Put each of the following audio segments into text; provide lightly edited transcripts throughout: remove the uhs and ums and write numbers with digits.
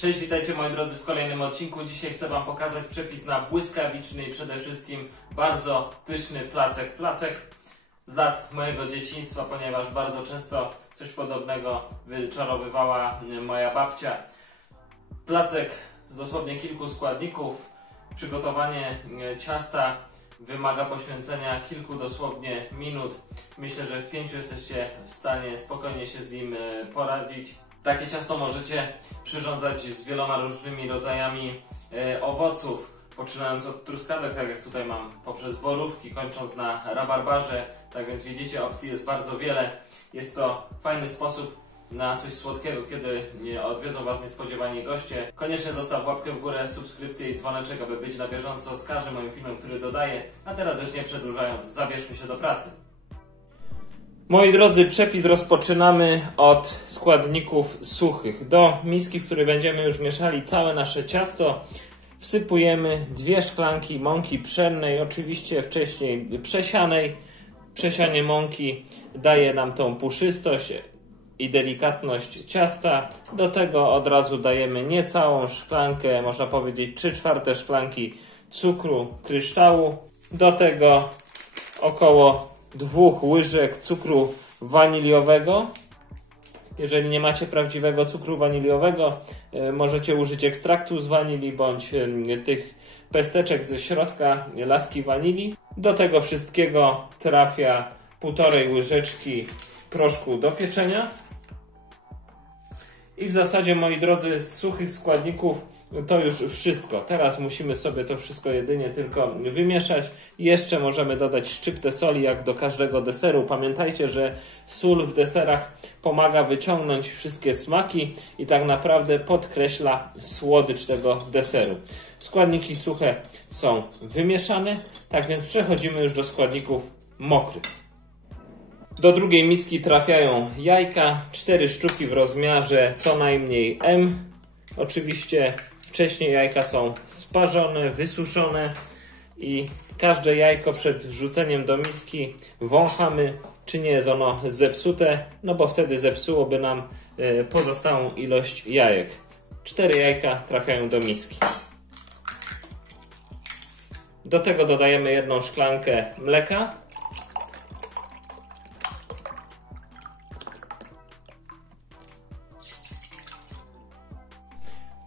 Cześć, witajcie moi drodzy w kolejnym odcinku. Dzisiaj chcę Wam pokazać przepis na błyskawiczny i przede wszystkim bardzo pyszny placek. Placek z lat mojego dzieciństwa, ponieważ bardzo często coś podobnego wyczarowywała moja babcia. Placek z dosłownie kilku składników. Przygotowanie ciasta wymaga poświęcenia kilku dosłownie minut. Myślę, że w 5 jesteście w stanie spokojnie się z nim poradzić. Takie ciasto możecie przyrządzać z wieloma różnymi rodzajami owoców, poczynając od truskawek, tak jak tutaj mam, poprzez borówki, kończąc na rabarbarze. Tak więc widzicie, opcji jest bardzo wiele. Jest to fajny sposób na coś słodkiego, kiedy odwiedzą Was niespodziewani goście. Koniecznie zostaw łapkę w górę, subskrypcję i dzwoneczek, aby być na bieżąco z każdym moim filmem, który dodaję. A teraz już nie przedłużając, zabierzmy się do pracy. Moi drodzy, przepis rozpoczynamy od składników suchych. Do miski, w której będziemy już mieszali całe nasze ciasto, wsypujemy 2 szklanki mąki pszennej, oczywiście wcześniej przesianej. Przesianie mąki daje nam tą puszystość i delikatność ciasta. Do tego od razu dajemy niecałą szklankę, można powiedzieć 3/4 szklanki cukru kryształu. Do tego około 2 łyżek cukru waniliowego. Jeżeli nie macie prawdziwego cukru waniliowego, możecie użyć ekstraktu z wanilii bądź tych pesteczek ze środka laski wanilii. Do tego wszystkiego trafia 1,5 łyżeczki proszku do pieczenia. I w zasadzie, moi drodzy, z suchych składników to już wszystko. Teraz musimy sobie to wszystko jedynie tylko wymieszać. Jeszcze możemy dodać szczyptę soli, jak do każdego deseru. Pamiętajcie, że sól w deserach pomaga wyciągnąć wszystkie smaki i tak naprawdę podkreśla słodycz tego deseru. Składniki suche są wymieszane, tak więc przechodzimy już do składników mokrych. Do drugiej miski trafiają jajka, 4 sztuki w rozmiarze co najmniej M. Oczywiście wcześniej jajka są sparzone, wysuszone i każde jajko przed wrzuceniem do miski wąchamy, czy nie jest ono zepsute, no bo wtedy zepsułoby nam pozostałą ilość jajek. 4 jajka trafiają do miski. Do tego dodajemy 1 szklankę mleka.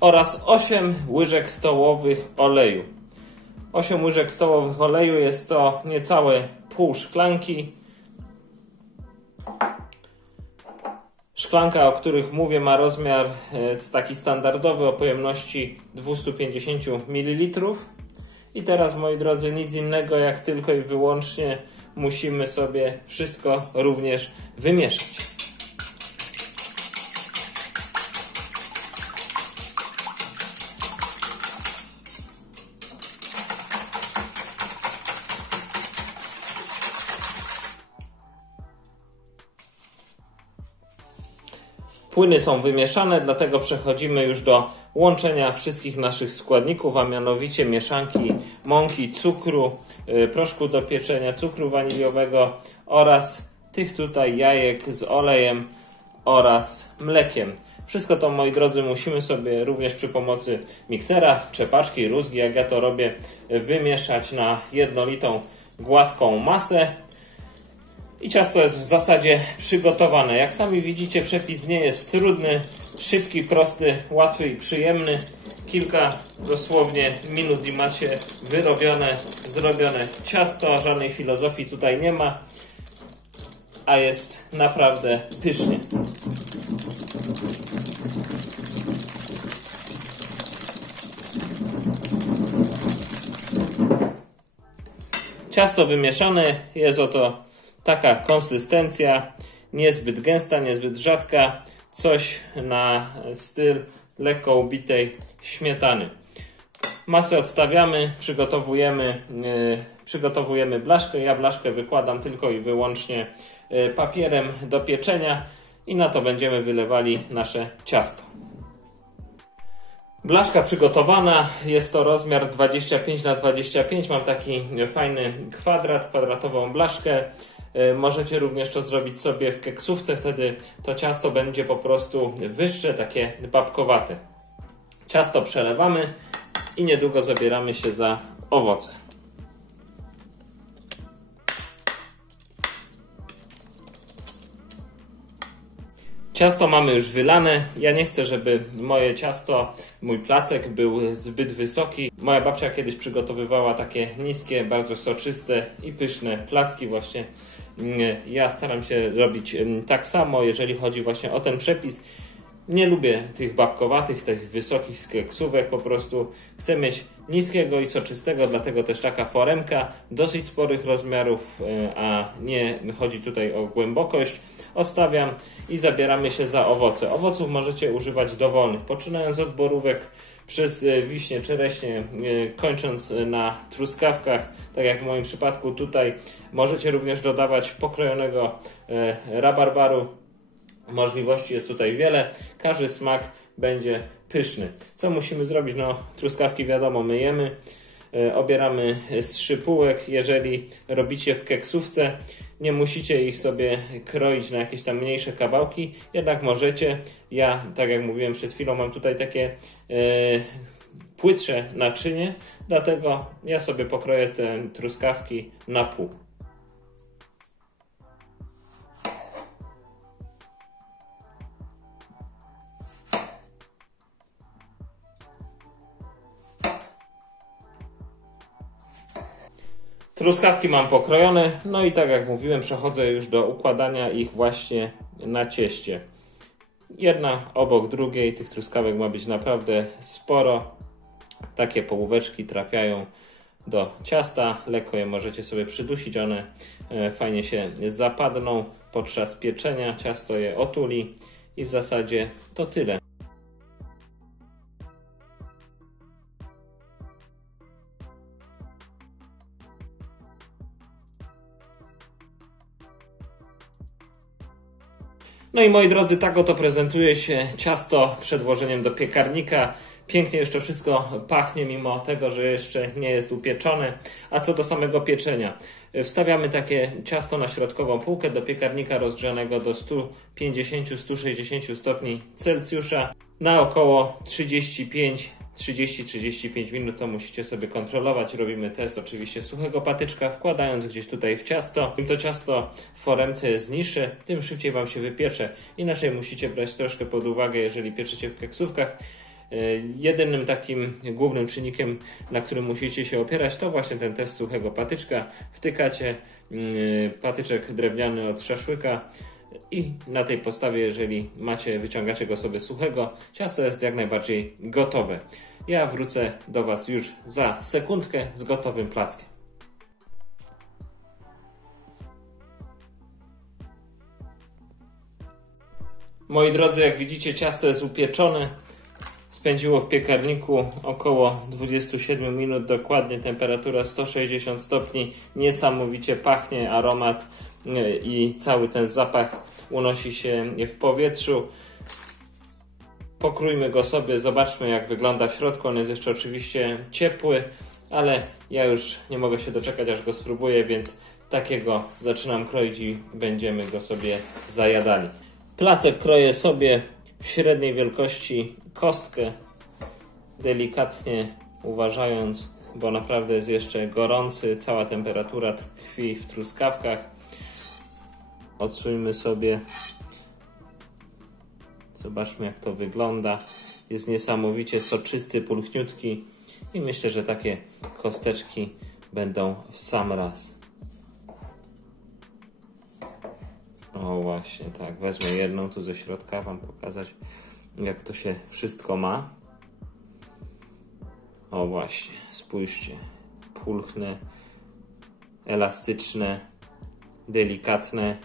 Oraz 8 łyżek stołowych oleju. 8 łyżek stołowych oleju jest to niecałe pół szklanki. Szklanka, o których mówię, ma rozmiar taki standardowy o pojemności 250 ml. I teraz, moi drodzy, nic innego jak tylko i wyłącznie musimy sobie wszystko również wymieszać. Płyny są wymieszane, dlatego przechodzimy już do łączenia wszystkich naszych składników, a mianowicie mieszanki mąki, cukru, proszku do pieczenia, cukru waniliowego oraz tych tutaj jajek z olejem oraz mlekiem. Wszystko to, moi drodzy, musimy sobie również przy pomocy miksera, trzepaczki, rózgi, jak ja to robię, wymieszać na jednolitą, gładką masę. I ciasto jest w zasadzie przygotowane. Jak sami widzicie, przepis nie jest trudny, szybki, prosty, łatwy i przyjemny. Kilka dosłownie minut i macie wyrobione, zrobione ciasto. Żadnej filozofii tutaj nie ma, a jest naprawdę pysznie. Ciasto wymieszane, jest oto taka konsystencja, niezbyt gęsta, niezbyt rzadka, coś na styl lekko ubitej śmietany. Masę odstawiamy, przygotowujemy blaszkę. Ja blaszkę wykładam tylko i wyłącznie papierem do pieczenia i na to będziemy wylewali nasze ciasto. Blaszka przygotowana, jest to rozmiar 25×25, mam taki fajny kwadratową blaszkę. Możecie również to zrobić sobie w keksówce, wtedy to ciasto będzie po prostu wyższe, takie babkowate. Ciasto przelewamy i niedługo zabieramy się za owoce. Ciasto mamy już wylane. Ja nie chcę, żeby moje ciasto, mój placek był zbyt wysoki. Moja babcia kiedyś przygotowywała takie niskie, bardzo soczyste i pyszne placki właśnie. Ja staram się robić tak samo, jeżeli chodzi właśnie o ten przepis. Nie lubię tych babkowatych, tych wysokich keksówek, po prostu chcę mieć niskiego i soczystego, dlatego też taka foremka dosyć sporych rozmiarów, a nie chodzi tutaj o głębokość. Odstawiam i zabieramy się za owoce. Owoców możecie używać dowolnych, poczynając od borówek, przez wiśnie, czereśnie, kończąc na truskawkach, tak jak w moim przypadku tutaj. Możecie również dodawać pokrojonego rabarbaru. Możliwości jest tutaj wiele, każdy smak będzie pyszny. Co musimy zrobić? No, truskawki wiadomo myjemy, obieramy z szypułek. Jeżeli robicie w keksówce, nie musicie ich sobie kroić na jakieś tam mniejsze kawałki, jednak możecie. Ja, tak jak mówiłem przed chwilą, mam tutaj takie płytsze naczynie, dlatego ja sobie pokroję te truskawki na pół. Truskawki mam pokrojone, no i tak jak mówiłem, przechodzę już do układania ich właśnie na cieście. Jedna obok drugiej, tych truskawek ma być naprawdę sporo. Takie połóweczki trafiają do ciasta, lekko je możecie sobie przydusić, one fajnie się zapadną podczas pieczenia, ciasto je otuli i w zasadzie to tyle. No i moi drodzy, tak oto prezentuje się ciasto przed włożeniem do piekarnika. Pięknie jeszcze wszystko pachnie, mimo tego, że jeszcze nie jest upieczone. A co do samego pieczenia, wstawiamy takie ciasto na środkową półkę do piekarnika rozgrzanego do 150-160 stopni Celsjusza na około 30-35 minut, to musicie sobie kontrolować. Robimy test oczywiście suchego patyczka, wkładając gdzieś tutaj w ciasto. Im to ciasto w foremce jest niższe, tym szybciej Wam się wypiecze. Inaczej musicie brać troszkę pod uwagę, jeżeli pieczecie w keksówkach. Jedynym takim głównym czynnikiem, na którym musicie się opierać, to właśnie ten test suchego patyczka. Wtykacie patyczek drewniany od szaszłyka i na tej podstawie, jeżeli wyciągacie go sobie suchego, ciasto jest jak najbardziej gotowe. Ja wrócę do Was już za sekundkę z gotowym plackiem. Moi drodzy, jak widzicie, ciasto jest upieczone. Spędziło w piekarniku około 27 minut, dokładnie temperatura 160 stopni. Niesamowicie pachnie, aromat i cały ten zapach unosi się w powietrzu. Pokrójmy go sobie, zobaczmy jak wygląda w środku. On jest jeszcze oczywiście ciepły, ale ja już nie mogę się doczekać, aż go spróbuję, więc takiego zaczynam kroić i będziemy go sobie zajadali. Placek kroję sobie w średniej wielkości kostkę, delikatnie uważając, bo naprawdę jest jeszcze gorący, cała temperatura tkwi w truskawkach. Odsuńmy sobie, zobaczmy jak to wygląda. Jest niesamowicie soczysty, pulchniutki i myślę, że takie kosteczki będą w sam raz. O właśnie, tak, wezmę jedną tu ze środka, Wam pokazać jak to się wszystko ma. O właśnie, spójrzcie, pulchne, elastyczne, delikatne,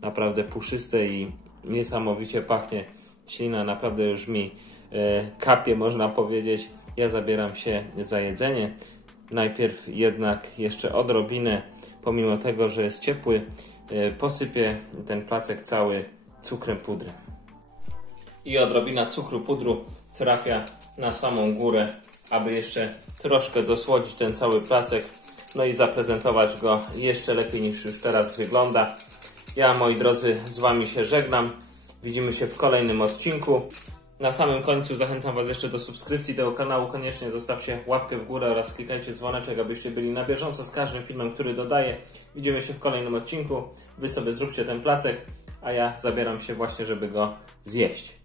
naprawdę puszyste i niesamowicie pachnie. Ślina naprawdę już mi kapie, można powiedzieć. Ja zabieram się za jedzenie. Najpierw jednak jeszcze odrobinę, pomimo tego, że jest ciepły, posypię ten placek cały cukrem pudrem. I odrobina cukru pudru trafia na samą górę, aby jeszcze troszkę dosłodzić ten cały placek, no i zaprezentować go jeszcze lepiej niż już teraz wygląda. Ja, moi drodzy, z Wami się żegnam. Widzimy się w kolejnym odcinku. Na samym końcu zachęcam Was jeszcze do subskrypcji tego kanału. Koniecznie zostawcie łapkę w górę oraz klikajcie dzwoneczek, abyście byli na bieżąco z każdym filmem, który dodaję. Widzimy się w kolejnym odcinku. Wy sobie zróbcie ten placek, a ja zabieram się właśnie, żeby go zjeść.